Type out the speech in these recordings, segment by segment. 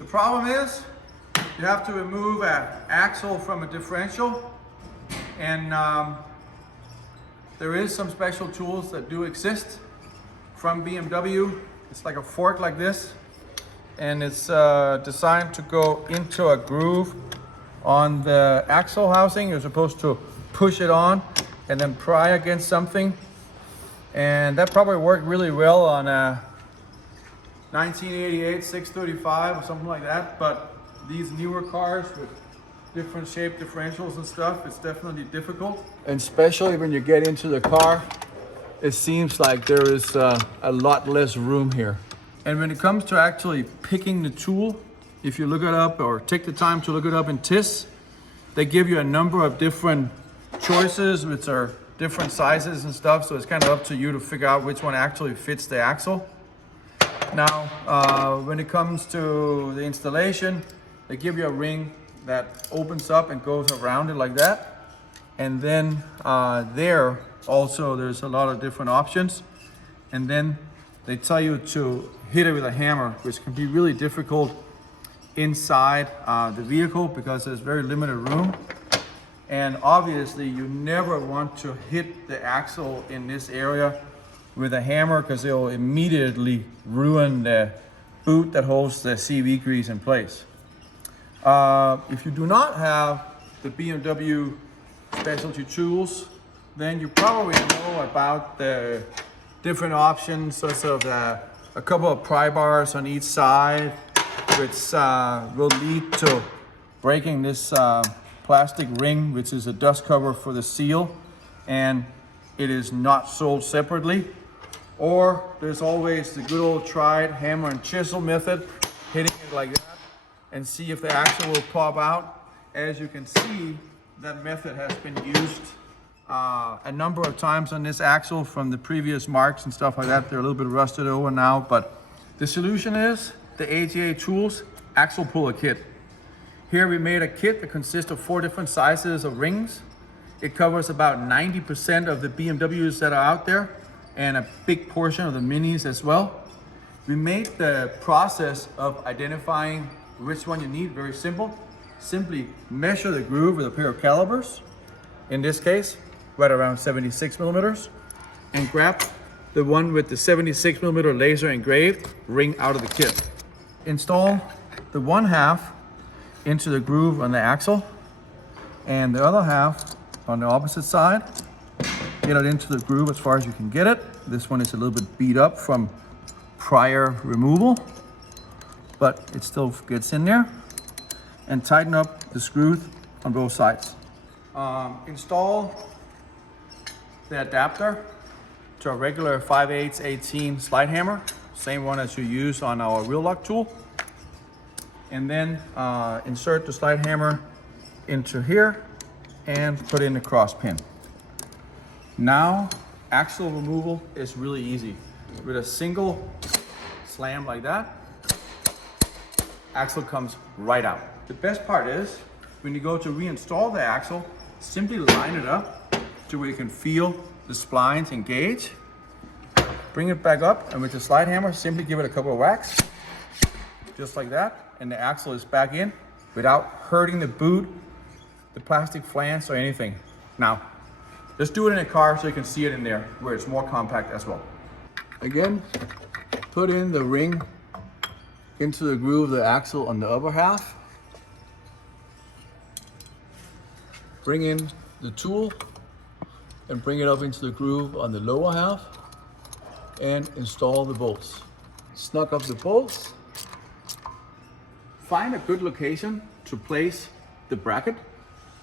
The problem is you have to remove an axle from a differential, and there is some special tools that do exist from BMW. It's like a fork like this, and it's designed to go into a groove on the axle housing. You're supposed to push it on and then pry against something, and that probably worked really well on a 1988 635 or something like that, but these newer cars with different shaped differentials and stuff, it's definitely difficult. And especially when you get into the car, it seems like there is a lot less room here. And when it comes to actually picking the tool, if you look it up or take the time to look it up in TIS, they give you a number of different choices, which are different sizes and stuff. So it's kind of up to you to figure out which one actually fits the axle. Now, when it comes to the installation, they give you a ring that opens up and goes around it like that. And then there also, there's a lot of different options. And then they tell you to hit it with a hammer, which can be really difficult inside the vehicle because there's very limited room. And obviously you never want to hit the axle in this area with a hammer because it'll immediately ruin the boot that holds the CV grease in place. If you do not have the BMW specialty tools, then you probably know about the different options, such as a couple of pry bars on each side, which will lead to breaking this plastic ring, which is a dust cover for the seal, and it is not sold separately. Or there's always the good old tried hammer and chisel method, hitting it like that and see if the axle will pop out. As you can see, that method has been used a number of times on this axle from the previous marks and stuff like that. They're a little bit rusted over now, but the solution is the AGA Tools Axle Puller Kit. Here we made a kit that consists of 4 different sizes of rings. It covers about 90% of the BMWs that are out there and a big portion of the Minis as well. We made the process of identifying which one you need very simple. Simply measure the groove with a pair of calipers, in this case, right around 76 millimeters, and grab the one with the 76 millimeter laser engraved ring out of the kit. Install the one half into the groove on the axle and the other half on the opposite side. Get it into the groove as far as you can get it. This one is a little bit beat up from prior removal, but it still gets in there. And tighten up the screws on both sides. Install the adapter to a regular 5/8 18 slide hammer, same one as you use on our wheel lock tool. And then insert the slide hammer into here and put in the cross pin. Now, axle removal is really easy. With a single slam like that, axle comes right out. The best part is, when you go to reinstall the axle, simply line it up to where you can feel the splines engage. Bring it back up, and with the slide hammer, simply give it a couple of whacks, just like that, and the axle is back in without hurting the boot, the plastic flange, or anything. Now, just do it in a car so you can see it in there, where it's more compact as well. Again, put in the ring into the groove of the axle on the upper half. Bring in the tool and bring it up into the groove on the lower half and install the bolts. Snug up the bolts. Find a good location to place the bracket.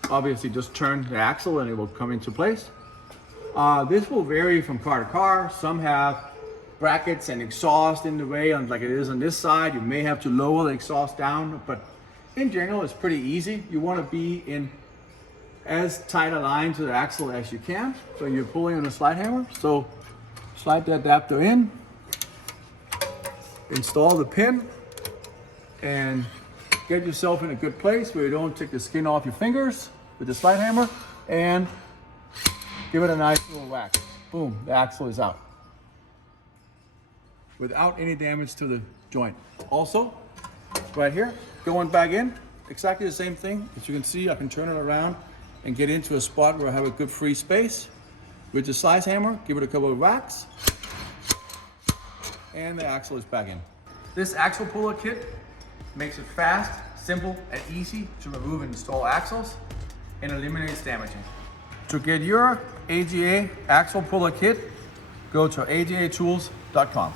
Obviously just turn the axle and it will come into place. This will vary from car to car. Some have brackets and exhaust in the way, like it is on this side. You may have to lower the exhaust down, but in general it's pretty easy. You want to be in as tight a line to the axle as you can. So you're pulling on a slide hammer. So slide the adapter in, install the pin, and get yourself in a good place where you don't take the skin off your fingers with the slide hammer, and give it a nice little whack. Boom, the axle is out without any damage to the joint. Also, right here, going back in, exactly the same thing. As you can see, I can turn it around and get into a spot where I have a good free space. With the size hammer, give it a couple of whacks, and the axle is back in. This axle puller kit makes it fast, simple, and easy to remove and install axles and eliminates damaging. To get your AGA Axle Puller kit, go to agatools.com.